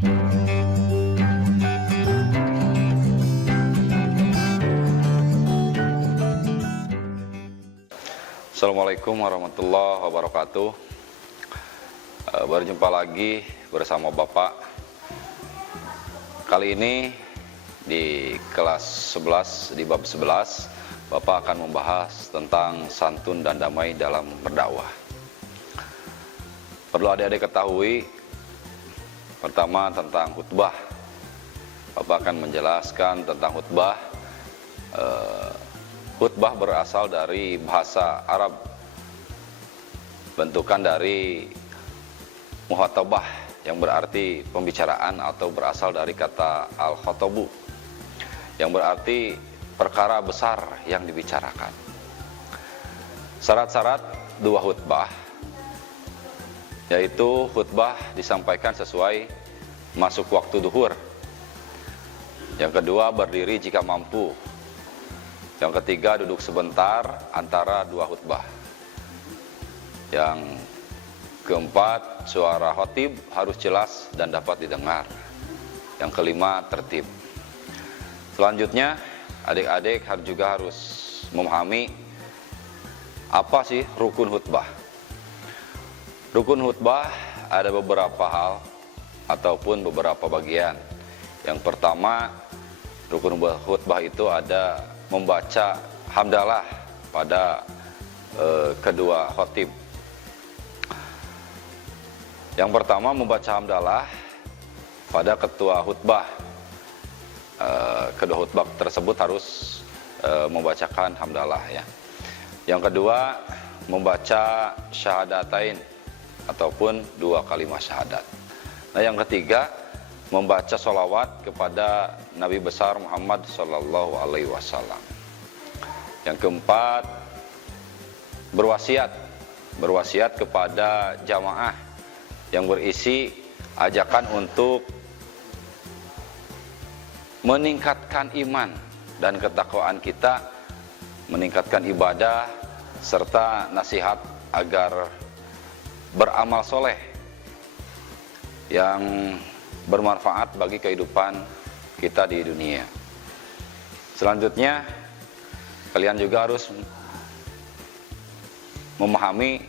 Assalamualaikum warahmatullahi wabarakatuh. Berjumpa lagi bersama Bapak. Kali ini di kelas 11, di bab 11, Bapak akan membahas tentang santun dan damai dalam berdakwah. Perlu adik-adik ketahui, pertama tentang khutbah. Bapak akan menjelaskan tentang khutbah. Khutbah berasal dari bahasa Arab, bentukan dari muhatabah yang berarti pembicaraan atau berasal dari kata al-khotobu yang berarti perkara besar yang dibicarakan. Syarat-syarat dua khutbah, yaitu khutbah disampaikan sesuai masuk waktu duhur. Yang kedua, berdiri jika mampu. Yang ketiga, duduk sebentar antara dua khutbah. Yang keempat, suara khotib harus jelas dan dapat didengar. Yang kelima, tertib. Selanjutnya, adik-adik juga harus memahami apa sih rukun khutbah. Rukun khutbah ada beberapa hal ataupun beberapa bagian. Yang pertama, rukun khutbah itu ada membaca hamdalah pada kedua khotib. Yang pertama, membaca hamdalah pada ketua khutbah. Kedua khutbah tersebut harus membacakan hamdalah ya. Yang kedua, membaca syahadatain ataupun dua kalimat syahadat. Nah, yang ketiga, membaca sholawat kepada Nabi besar Muhammad Sallallahu Alaihi Wasallam. Yang keempat, berwasiat kepada jamaah yang berisi ajakan untuk meningkatkan iman dan ketakwaan kita, meningkatkan ibadah, serta nasihat agar beramal soleh yang bermanfaat bagi kehidupan kita di dunia. Selanjutnya, kalian juga harus memahami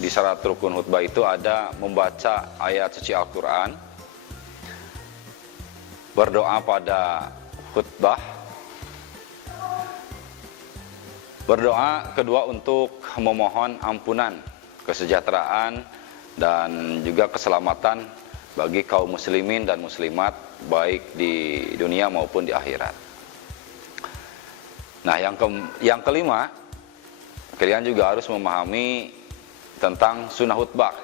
di syarat rukun khutbah itu ada membaca ayat suci Al-Quran, berdoa pada khutbah, berdoa kedua untuk memohon ampunan, kesejahteraan, dan juga keselamatan bagi kaum muslimin dan muslimat baik di dunia maupun di akhirat. Nah, yang kelima, kalian juga harus memahami tentang sunnah khutbah.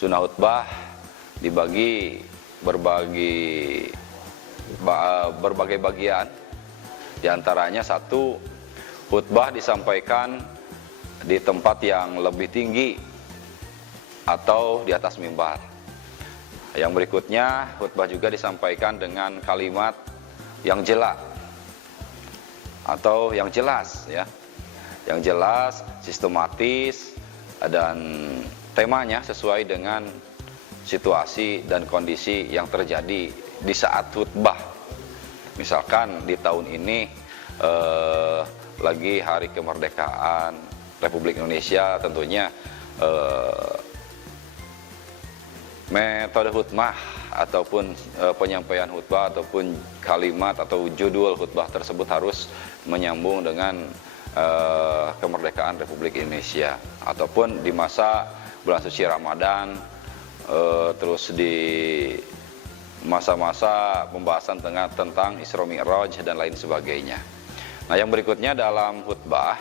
Sunnah khutbah dibagi berbagai bagian. Di antaranya satu, khutbah disampaikan di tempat yang lebih tinggi atau di atas mimbar. Yang berikutnya, khutbah juga disampaikan dengan kalimat yang jelak atau yang jelas ya. Yang jelas, sistematis, dan temanya sesuai dengan situasi dan kondisi yang terjadi di saat khutbah. Misalkan di tahun ini lagi hari kemerdekaan Republik Indonesia, tentunya metode khutbah ataupun penyampaian khutbah ataupun kalimat atau judul khutbah tersebut harus menyambung dengan kemerdekaan Republik Indonesia, ataupun di masa bulan suci Ramadan, terus di masa-masa pembahasan tentang Isra Mi'raj dan lain sebagainya. Nah, yang berikutnya dalam khutbah,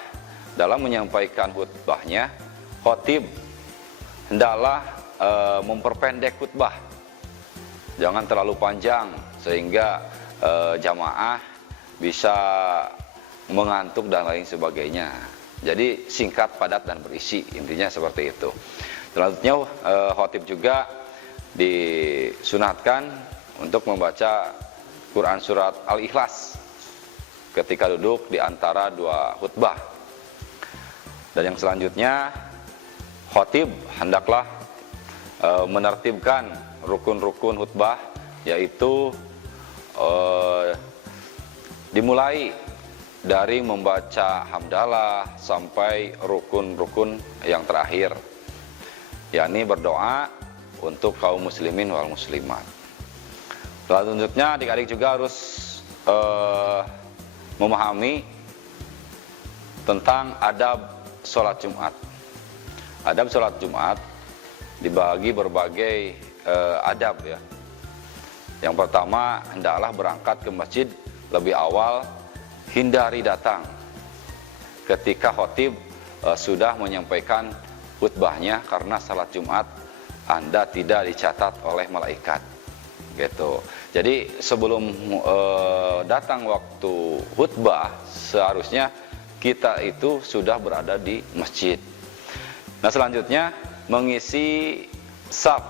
dalam menyampaikan khutbahnya, khotib hendaklah memperpendek khutbah, jangan terlalu panjang sehingga jamaah bisa mengantuk dan lain sebagainya. Jadi singkat, padat, dan berisi, intinya seperti itu. Selanjutnya, khotib juga disunatkan untuk membaca Quran surat Al-Ikhlas ketika duduk di antara dua khutbah. Dan yang selanjutnya, khotib hendaklah menertibkan rukun-rukun khutbah, yaitu dimulai dari membaca hamdalah sampai rukun-rukun yang terakhir, yakni berdoa untuk kaum muslimin wal muslimat. Selanjutnya adik-adik juga harus memahami tentang adab sholat Jumat. Adab sholat Jumat dibagi berbagai adab ya. Yang pertama, hendaklah berangkat ke masjid lebih awal, hindari datang ketika khatib sudah menyampaikan khutbahnya, karena salat Jumat Anda tidak dicatat oleh malaikat. Gitu. Jadi sebelum datang waktu khutbah, seharusnya kita itu sudah berada di masjid. Nah, selanjutnya mengisi saf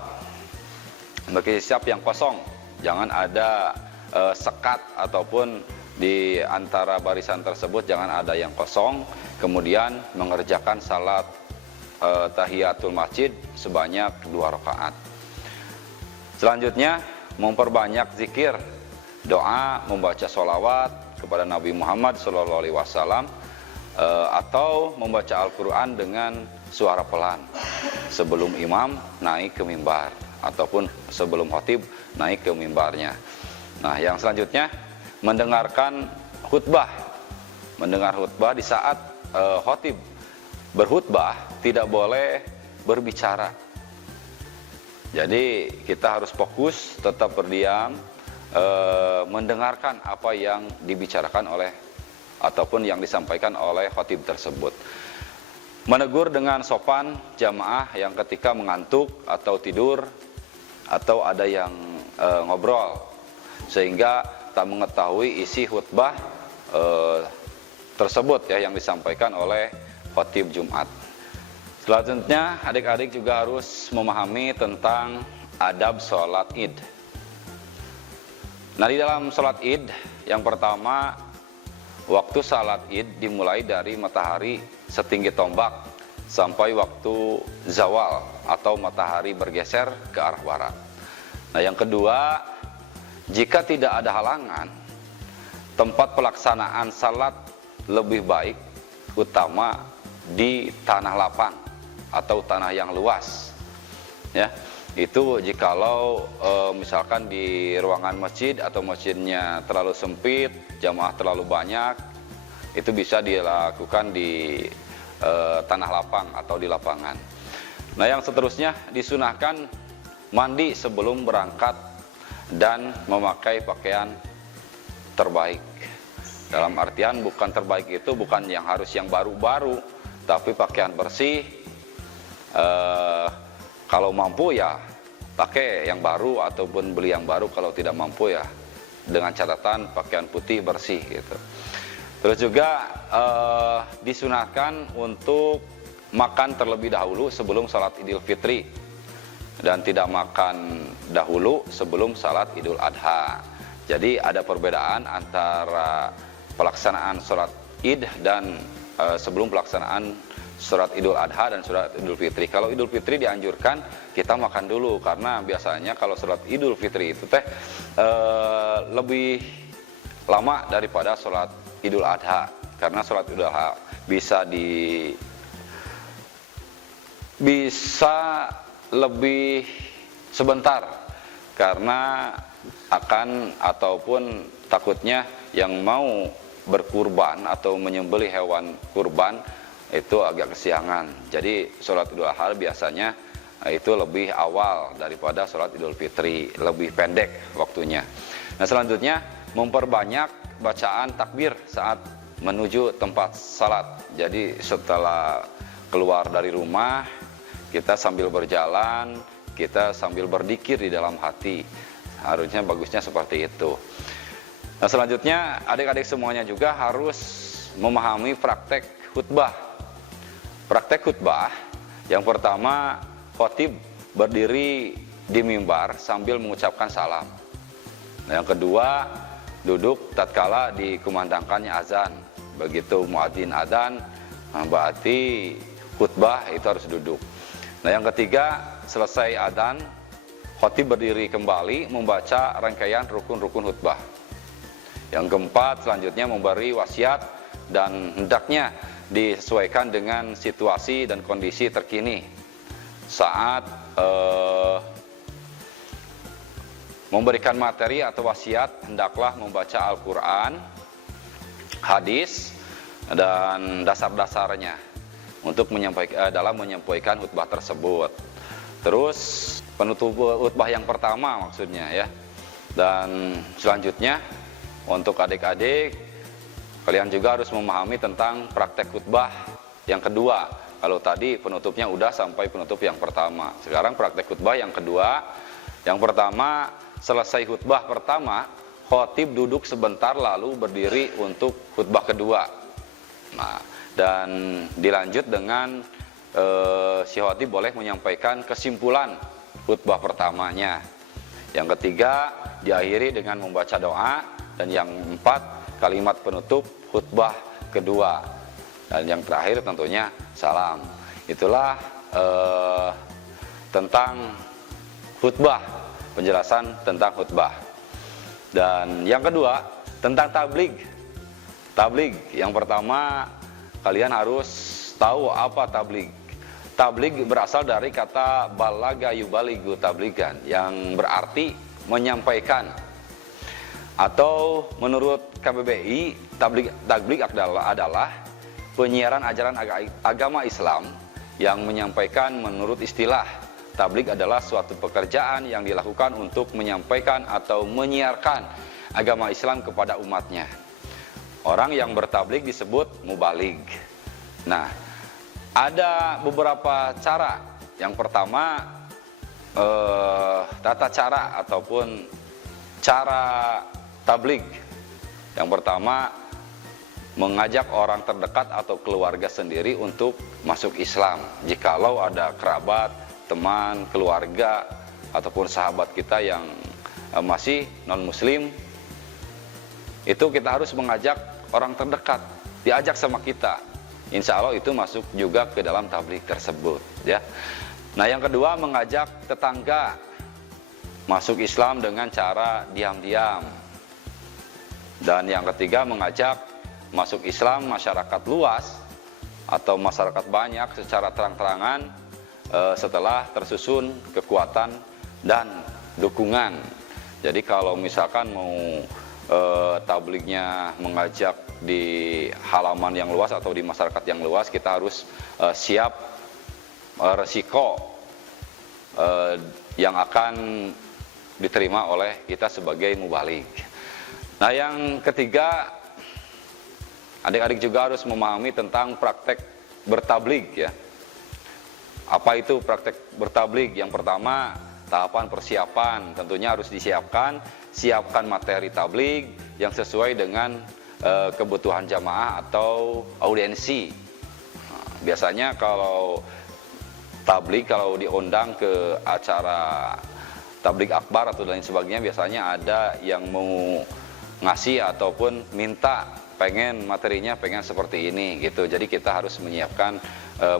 yang kosong. Jangan ada sekat ataupun di antara barisan tersebut jangan ada yang kosong. Kemudian mengerjakan salat tahiyatul masjid sebanyak 2 rakaat. Selanjutnya memperbanyak zikir, doa, membaca sholawat kepada Nabi Muhammad SAW, atau membaca Al-Quran dengan suara pelan sebelum imam naik ke mimbar ataupun sebelum khatib naik ke mimbarnya. Nah, yang selanjutnya mendengarkan khutbah. Mendengar khutbah di saat khatib berkhutbah tidak boleh berbicara. Jadi kita harus fokus, tetap berdiam, mendengarkan apa yang dibicarakan oleh ataupun yang disampaikan oleh khatib tersebut. Menegur dengan sopan jamaah yang ketika mengantuk atau tidur atau ada yang ngobrol sehingga tak mengetahui isi khutbah tersebut ya yang disampaikan oleh khatib Jumat. Selanjutnya adik-adik juga harus memahami tentang adab sholat Id. Nah, di dalam sholat Id yang pertama, waktu sholat Id dimulai dari matahari setinggi tombak sampai waktu zawal atau matahari bergeser ke arah barat. Nah, yang kedua, jika tidak ada halangan, tempat pelaksanaan salat lebih baik utama di tanah lapang atau tanah yang luas. Ya, itu jikalau misalkan di ruangan masjid atau masjidnya terlalu sempit, jamaah terlalu banyak, itu bisa dilakukan di tanah lapang atau di lapangan. Nah, yang seterusnya disunahkan mandi sebelum berangkat dan memakai pakaian terbaik. Dalam artian bukan terbaik itu bukan yang harus yang baru-baru, tapi pakaian bersih. Kalau mampu ya pakai yang baru ataupun beli yang baru, kalau tidak mampu ya dengan catatan pakaian putih bersih gitu. Terus juga disunahkan untuk makan terlebih dahulu sebelum salat Idul Fitri dan tidak makan dahulu sebelum salat Idul Adha. Jadi ada perbedaan antara pelaksanaan salat Id dan sebelum pelaksanaan salat Idul Adha dan salat Idul Fitri. Kalau Idul Fitri dianjurkan kita makan dulu, karena biasanya kalau salat Idul Fitri itu lebih lama daripada salat Idul Adha, karena salat Idul Adha bisa lebih sebentar, karena akan ataupun takutnya yang mau berkurban atau menyembelih hewan kurban itu agak kesiangan. Jadi sholat Idul Adha biasanya itu lebih awal daripada sholat Idul Fitri, lebih pendek waktunya. Nah, selanjutnya memperbanyak bacaan takbir saat menuju tempat salat. Jadi setelah keluar dari rumah, kita sambil berjalan, kita sambil berzikir di dalam hati. Harusnya bagusnya seperti itu. Nah, selanjutnya adik-adik semuanya juga harus memahami praktek khutbah. Praktek khutbah yang pertama, khatib berdiri di mimbar sambil mengucapkan salam. Nah, yang kedua, duduk tatkala dikumandangkannya azan. Begitu muadzin adzan, berarti khutbah itu harus duduk. Nah, yang ketiga, selesai adzan khatib berdiri kembali membaca rangkaian rukun-rukun khutbah. Yang keempat, selanjutnya memberi wasiat dan hendaknya disesuaikan dengan situasi dan kondisi terkini saat memberikan materi atau wasiat. Hendaklah membaca Al-Quran, hadis, dan dasar-dasarnya untuk dalam menyampaikan khutbah tersebut. Terus penutup khutbah yang pertama maksudnya ya. Dan selanjutnya untuk adik-adik, kalian juga harus memahami tentang praktek khutbah yang kedua. Kalau tadi penutupnya udah sampai penutup yang pertama. Sekarang praktek khutbah yang kedua. Yang pertama, selesai khutbah pertama, khatib duduk sebentar lalu berdiri untuk khutbah kedua. Nah, dan dilanjut dengan si khatib boleh menyampaikan kesimpulan khutbah pertamanya. Yang ketiga, diakhiri dengan membaca doa. Dan yang empat, kalimat penutup khutbah kedua. Dan yang terakhir tentunya salam. Itulah tentang khutbah, penjelasan tentang khutbah. Dan yang kedua, tentang tabligh. Tabligh, yang pertama kalian harus tahu apa tabligh. Tabligh berasal dari kata balaga yubaligu tabligan, yang berarti menyampaikan. Atau menurut KBBI, tabligh adalah penyiaran ajaran agama Islam yang menyampaikan menurut istilah. Tabligh adalah suatu pekerjaan yang dilakukan untuk menyampaikan atau menyiarkan agama Islam kepada umatnya. Orang yang bertabligh disebut mubaligh. Nah, ada beberapa cara. Yang pertama, tata cara ataupun cara tabligh. Yang pertama, mengajak orang terdekat atau keluarga sendiri untuk masuk Islam. Jikalau ada kerabat, teman, keluarga, ataupun sahabat kita yang masih non-muslim, itu kita harus mengajak orang terdekat, diajak sama kita. Insya Allah itu masuk juga ke dalam tabligh tersebut, ya. Nah, yang kedua, mengajak tetangga masuk Islam dengan cara diam-diam. Dan yang ketiga, mengajak masuk Islam masyarakat luas atau masyarakat banyak secara terang-terangan setelah tersusun kekuatan dan dukungan. Jadi kalau misalkan mau tablighnya mengajak di halaman yang luas atau di masyarakat yang luas, kita harus siap resiko yang akan diterima oleh kita sebagai mubaligh. Nah, yang ketiga, adik-adik juga harus memahami tentang praktek bertabligh, ya. Apa itu praktek bertabligh? Yang pertama, tahapan persiapan. Tentunya harus disiapkan, siapkan materi tabligh yang sesuai dengan kebutuhan jamaah atau audiensi. Nah, biasanya kalau tabligh, kalau diundang ke acara tabligh akbar atau lain sebagainya, biasanya ada yang mau ngasih ataupun minta, pengen materinya pengen seperti ini gitu. Jadi kita harus menyiapkan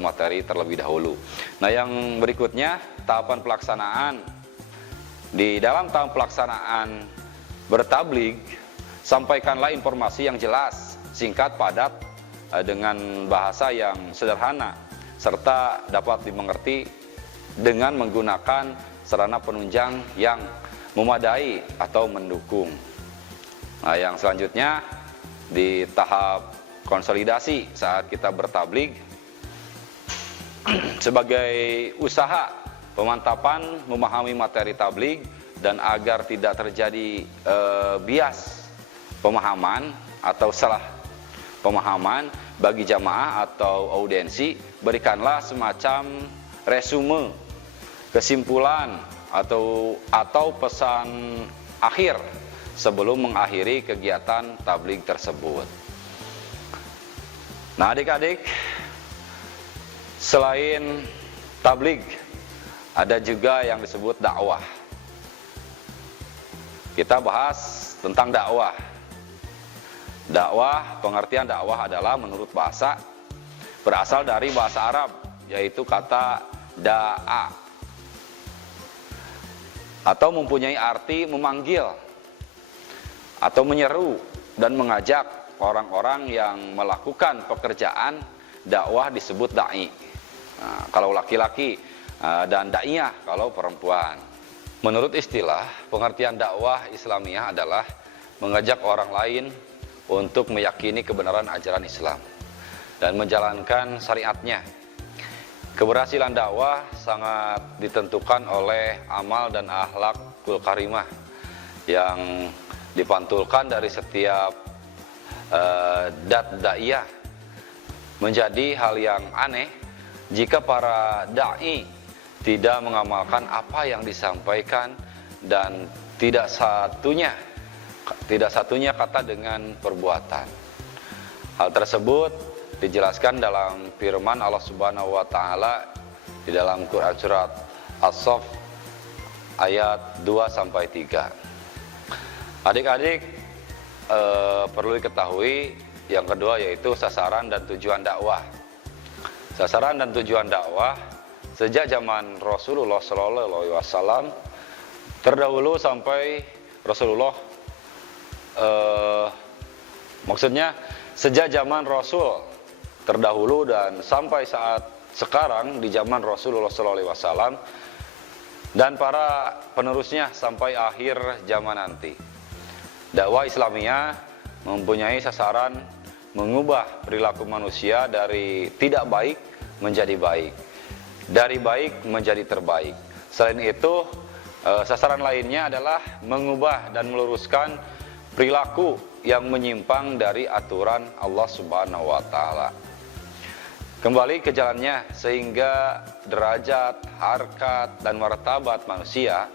materi terlebih dahulu. Nah, yang berikutnya, tahapan pelaksanaan. Di dalam tahap pelaksanaan bertabligh, sampaikanlah informasi yang jelas, singkat, padat, dengan bahasa yang sederhana, serta dapat dimengerti dengan menggunakan sarana penunjang yang memadai atau mendukung. Nah, yang selanjutnya, di tahap konsolidasi saat kita bertabligh, sebagai usaha pemantapan memahami materi tabligh dan agar tidak terjadi bias pemahaman atau salah pemahaman bagi jamaah atau audiensi, berikanlah semacam resume, kesimpulan atau pesan akhir sebelum mengakhiri kegiatan tabligh tersebut. Nah, adik-adik, selain tabligh, ada juga yang disebut dakwah. Kita bahas tentang dakwah. Dakwah, pengertian dakwah adalah menurut bahasa, berasal dari bahasa Arab, yaitu kata da'a. atau mempunyai arti memanggil atau menyeru dan mengajak orang-orang yang melakukan pekerjaan dakwah disebut da'i. Nah, kalau laki-laki dan da'iyah kalau perempuan. Menurut istilah, pengertian dakwah Islamiyah adalah mengajak orang lain untuk meyakini kebenaran ajaran Islam dan menjalankan syariatnya. Keberhasilan dakwah sangat ditentukan oleh amal dan akhlakul karimah yang dipantulkan dari setiap da'iyah. Menjadi hal yang aneh jika para da'i tidak mengamalkan apa yang disampaikan dan tidak satunya kata dengan perbuatan. Hal tersebut dijelaskan dalam firman Allah Subhanahu wa taala di dalam Quran surat As-Saff ayat 2 sampai 3. Adik-adik perlu diketahui yang kedua yaitu sasaran dan tujuan dakwah. Sasaran dan tujuan dakwah sejak zaman Rasulullah Sallallahu Alaihi Wasallam terdahulu sampai Rasulullah, maksudnya sejak zaman Rasul terdahulu dan sampai saat sekarang di zaman Rasulullah Sallallahu Alaihi Wasallam dan para penerusnya sampai akhir zaman nanti. Dakwah Islamiyah mempunyai sasaran mengubah perilaku manusia dari tidak baik menjadi baik, dari baik menjadi terbaik. Selain itu, sasaran lainnya adalah mengubah dan meluruskan perilaku yang menyimpang dari aturan Allah Subhanahu wa taala. Kembali ke jalannya sehingga derajat, harkat dan martabat manusia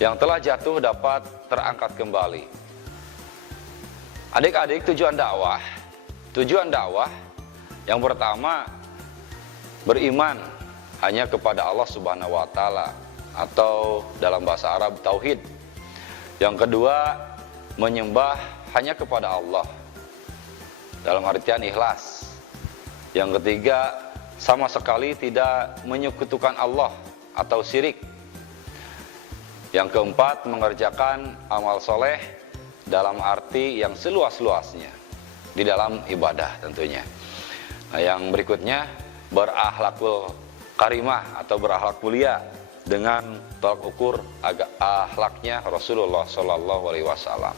yang telah jatuh dapat terangkat kembali. Adik-adik, tujuan dakwah yang pertama beriman hanya kepada Allah Subhanahu wa taala atau dalam bahasa Arab tauhid. Yang kedua, menyembah hanya kepada Allah dalam artian ikhlas. Yang ketiga, sama sekali tidak menyekutukan Allah atau syirik. Yang keempat, mengerjakan amal soleh dalam arti yang seluas-luasnya di dalam ibadah tentunya. Nah, yang berikutnya berakhlakul karimah atau berakhlak mulia dengan tolak ukur akhlaknya Rasulullah Sallallahu Alaihi Wasallam.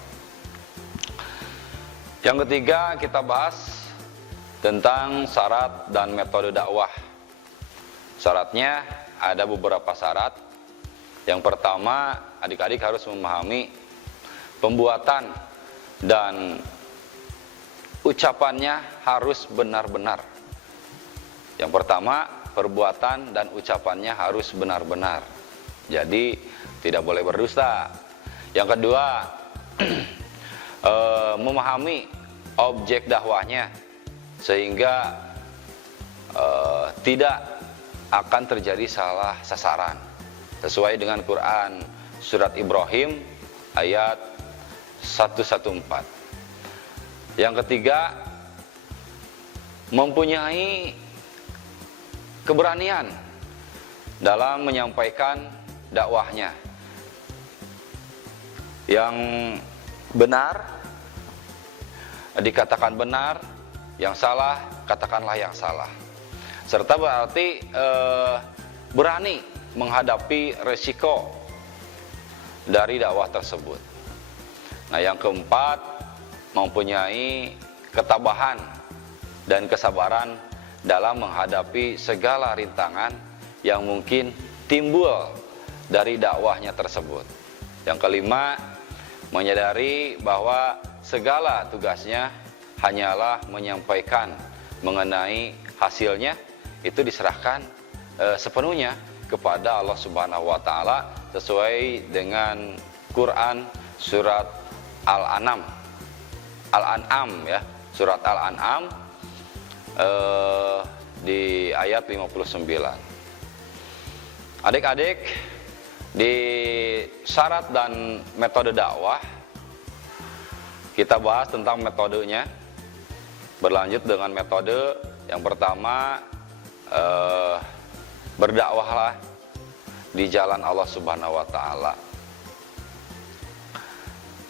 Yang ketiga kita bahas tentang syarat dan metode dakwah. Syaratnya ada beberapa syarat. Yang pertama, adik-adik harus memahami pembuatan dan ucapannya harus benar-benar. Yang pertama, perbuatan dan ucapannya harus benar-benar. Jadi tidak boleh berdusta. Yang kedua, memahami objek dakwahnya sehingga tidak akan terjadi salah sasaran. Sesuai dengan Quran surat Ibrahim ayat 114. Yang ketiga, mempunyai keberanian dalam menyampaikan dakwahnya. Yang benar dikatakan benar, yang salah katakanlah yang salah. Serta berarti berani menghadapi resiko dari dakwah tersebut. Nah, yang keempat, mempunyai ketabahan dan kesabaran dalam menghadapi segala rintangan yang mungkin timbul dari dakwahnya tersebut. Yang kelima, menyadari bahwa segala tugasnya hanyalah menyampaikan, mengenai hasilnya itu diserahkan sepenuhnya kepada Allah Subhanahu wa taala sesuai dengan Quran surat Al-An'am ya, surat Al-An'am di ayat 59. Adik-adik, di syarat dan metode dakwah kita bahas tentang metodenya. Berlanjut dengan metode yang pertama, berdakwahlah di jalan Allah Subhanahu wa taala.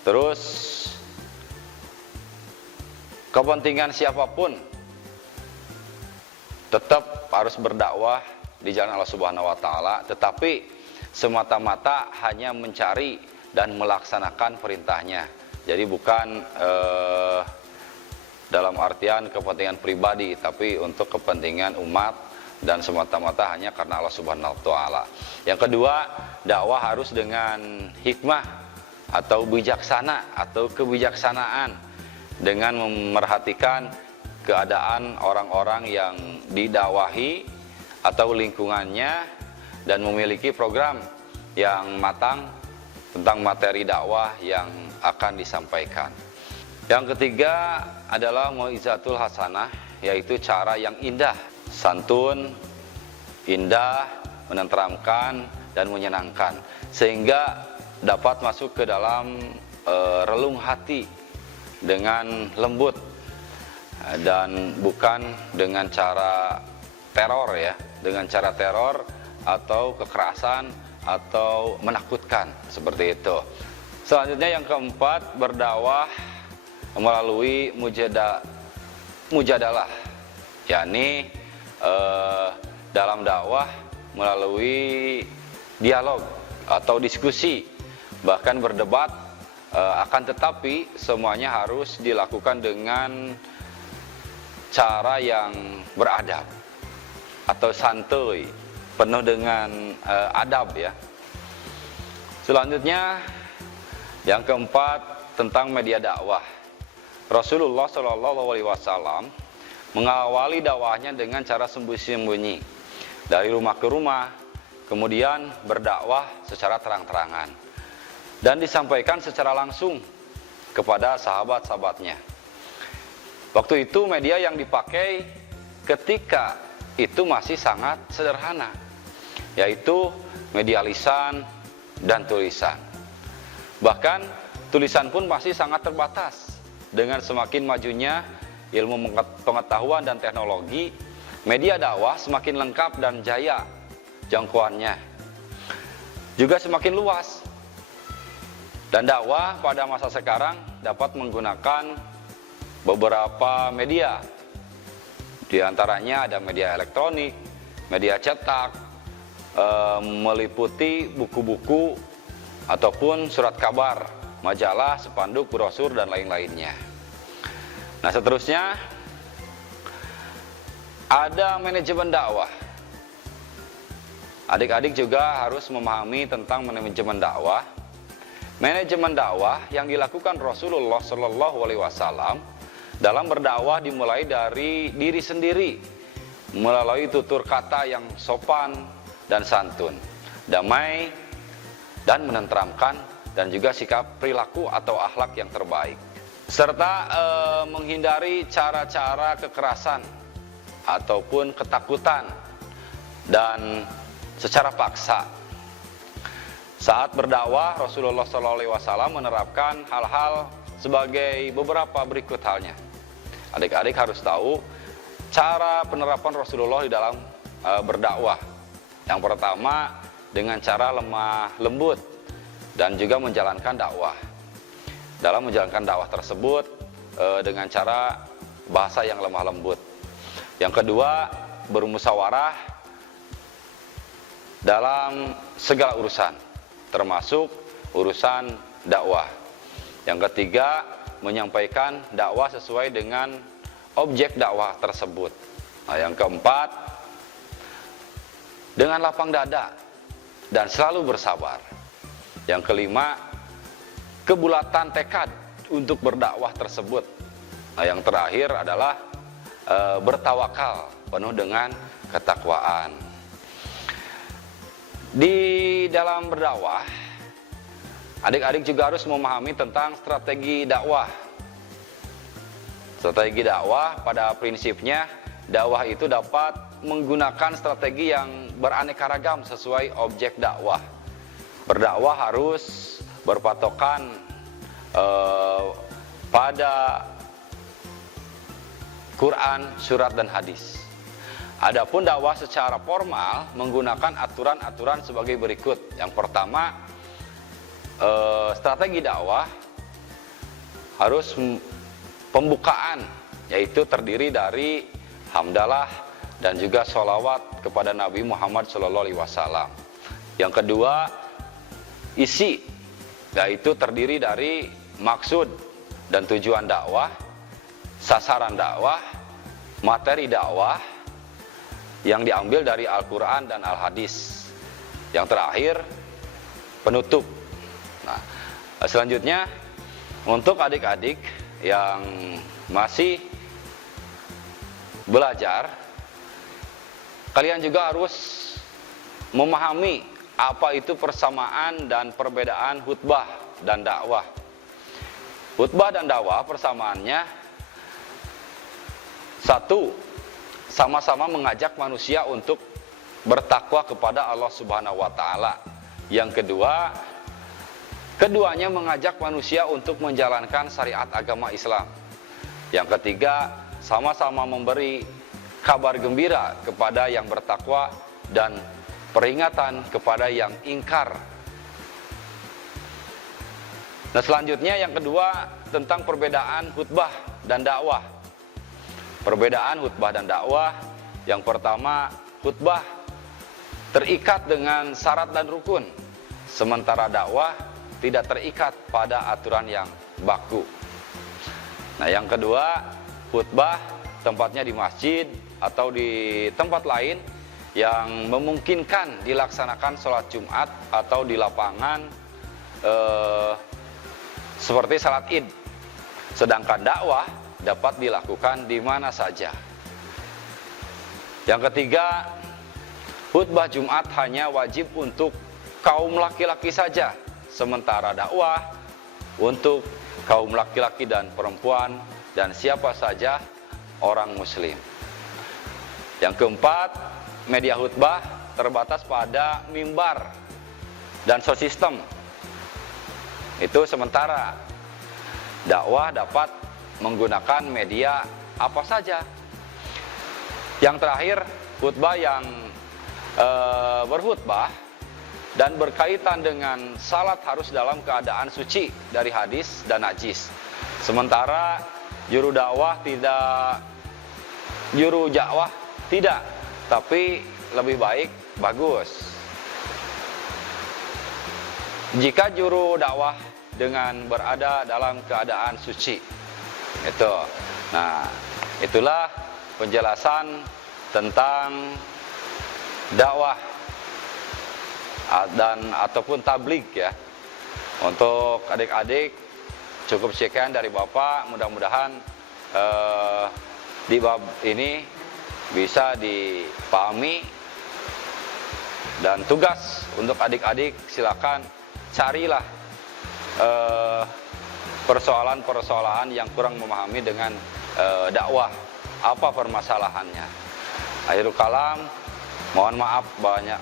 Terus kepentingan siapapun tetap harus berdakwah di jalan Allah Subhanahu wa taala, tetapi semata-mata hanya mencari dan melaksanakan perintahnya. Jadi bukan dalam artian kepentingan pribadi, tapi untuk kepentingan umat dan semata-mata hanya karena Allah Subhanahu wa taala. Yang kedua, dakwah harus dengan hikmah atau bijaksana atau kebijaksanaan, dengan memerhatikan keadaan orang-orang yang didakwahi atau lingkungannya dan memiliki program yang matang tentang materi dakwah yang akan disampaikan. Yang ketiga adalah mau'izatul hasanah, yaitu cara yang indah, santun, indah, menenteramkan dan menyenangkan, sehingga dapat masuk ke dalam relung hati dengan lembut dan bukan dengan cara teror ya, dengan cara teror atau kekerasan atau menakutkan seperti itu. Selanjutnya yang keempat, berdakwah melalui mujadalah, yakni dalam dakwah melalui dialog atau diskusi, bahkan berdebat, akan tetapi semuanya harus dilakukan dengan cara yang beradab atau santuy, penuh dengan adab ya. Selanjutnya yang keempat, tentang media dakwah. Rasulullah SAW mengawali dakwahnya dengan cara sembunyi-sembunyi, dari rumah ke rumah, kemudian berdakwah secara terang-terangan dan disampaikan secara langsung kepada sahabat-sahabatnya. Waktu itu media yang dipakai ketika itu masih sangat sederhana, yaitu media lisan dan tulisan. Bahkan tulisan pun masih sangat terbatas. Dengan semakin majunya ilmu pengetahuan dan teknologi, media dakwah semakin lengkap dan jaya jangkauannya, juga semakin luas. Dan dakwah pada masa sekarang dapat menggunakan beberapa media. Di antaranya ada media elektronik, media cetak, meliputi buku-buku ataupun surat kabar, majalah, spanduk, brosur, dan lain-lainnya. Nah, seterusnya ada manajemen dakwah. Adik-adik juga harus memahami tentang manajemen dakwah. Manajemen dakwah yang dilakukan Rasulullah SAW dalam berdakwah dimulai dari diri sendiri, melalui tutur kata yang sopan dan santun, damai dan menenteramkan, dan juga sikap perilaku atau akhlak yang terbaik, serta menghindari cara-cara kekerasan ataupun ketakutan dan secara paksa. Saat berdakwah, Rasulullah SAW menerapkan hal-hal sebagai beberapa berikut halnya. Adik-adik harus tahu cara penerapan Rasulullah di dalam berdakwah. Yang pertama, dengan cara lemah lembut dan juga menjalankan dakwah. Dalam menjalankan dakwah tersebut dengan cara bahasa yang lemah lembut. Yang kedua, bermusyawarah dalam segala urusan, termasuk urusan dakwah. Yang ketiga, menyampaikan dakwah sesuai dengan objek dakwah tersebut. Nah, yang keempat, dengan lapang dada dan selalu bersabar. Yang kelima, kebulatan tekad untuk berdakwah tersebut. Nah, yang terakhir adalah bertawakal, penuh dengan ketakwaan. Di dalam berdakwah, adik-adik juga harus memahami tentang strategi dakwah. Strategi dakwah pada prinsipnya, dakwah itu dapat menggunakan strategi yang beraneka ragam sesuai objek dakwah. Berdakwah harus berpatokan pada Quran, surat, dan hadis. Adapun dakwah secara formal menggunakan aturan-aturan sebagai berikut. Yang pertama, strategi dakwah harus pembukaan, yaitu terdiri dari hamdalah dan juga sholawat kepada Nabi Muhammad SAW. Yang kedua, isi, yaitu terdiri dari maksud dan tujuan dakwah, sasaran dakwah, materi dakwah yang diambil dari Al-Quran dan Al-Hadis. Yang terakhir, penutup. Nah, selanjutnya untuk adik-adik yang masih belajar, kalian juga harus memahami apa itu persamaan dan perbedaan khutbah dan dakwah. Khutbah dan dakwah persamaannya, satu, sama-sama mengajak manusia untuk bertakwa kepada Allah Subhanahu wa taala. Yang kedua, keduanya mengajak manusia untuk menjalankan syariat agama Islam. Yang ketiga, sama-sama memberi kabar gembira kepada yang bertakwa dan peringatan kepada yang ingkar. Nah, selanjutnya yang kedua tentang perbedaan khutbah dan dakwah. Perbedaan khutbah dan dakwah, yang pertama, khutbah terikat dengan syarat dan rukun, sementara dakwah tidak terikat pada aturan yang baku. Nah, yang kedua, khutbah tempatnya di masjid atau di tempat lain yang memungkinkan dilaksanakan sholat Jumat atau di lapangan seperti salat Id. Sedangkan dakwah dapat dilakukan di mana saja. Yang ketiga, khutbah Jumat hanya wajib untuk kaum laki-laki saja, sementara dakwah untuk kaum laki-laki dan perempuan dan siapa saja orang muslim. Yang keempat, media khutbah terbatas pada mimbar dan sound system. Itu sementara. Dakwah dapat menggunakan media apa saja. Yang terakhir, khutbah yang berkhutbah dan berkaitan dengan salat harus dalam keadaan suci dari hadis dan najis. Sementara juru dakwah tidak, tapi lebih baik bagus jika juru dakwah dengan berada dalam keadaan suci. Itu. Nah, itulah penjelasan tentang dakwah dan ataupun tabligh ya. Untuk adik-adik cukup sekian dari Bapak. Mudah-mudahan di bab ini bisa dipahami. Dan tugas untuk adik-adik, silakan carilah persoalan-persoalan yang kurang memahami dengan dakwah, apa permasalahannya. Akhirul kalam, mohon maaf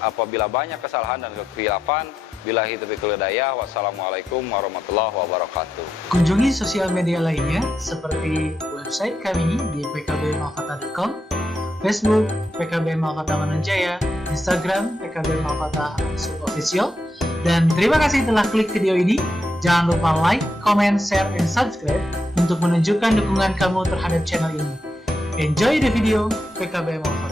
apabila banyak kesalahan dan kekhilafan. Billahi taufiq wal hidayah. Wassalamualaikum warahmatullahi wabarakatuh. Kunjungi sosial media lainnya seperti website kami di pkbmalfatah.com, Facebook PKB Malfatah Manunjaya, Instagram PKB Malfatah Official. Dan terima kasih telah klik video ini. Jangan lupa like, comment, share, dan subscribe untuk menunjukkan dukungan kamu terhadap channel ini. Enjoy the video PKB Malfatah.